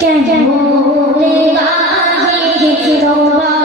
কেমন গাহে তোমার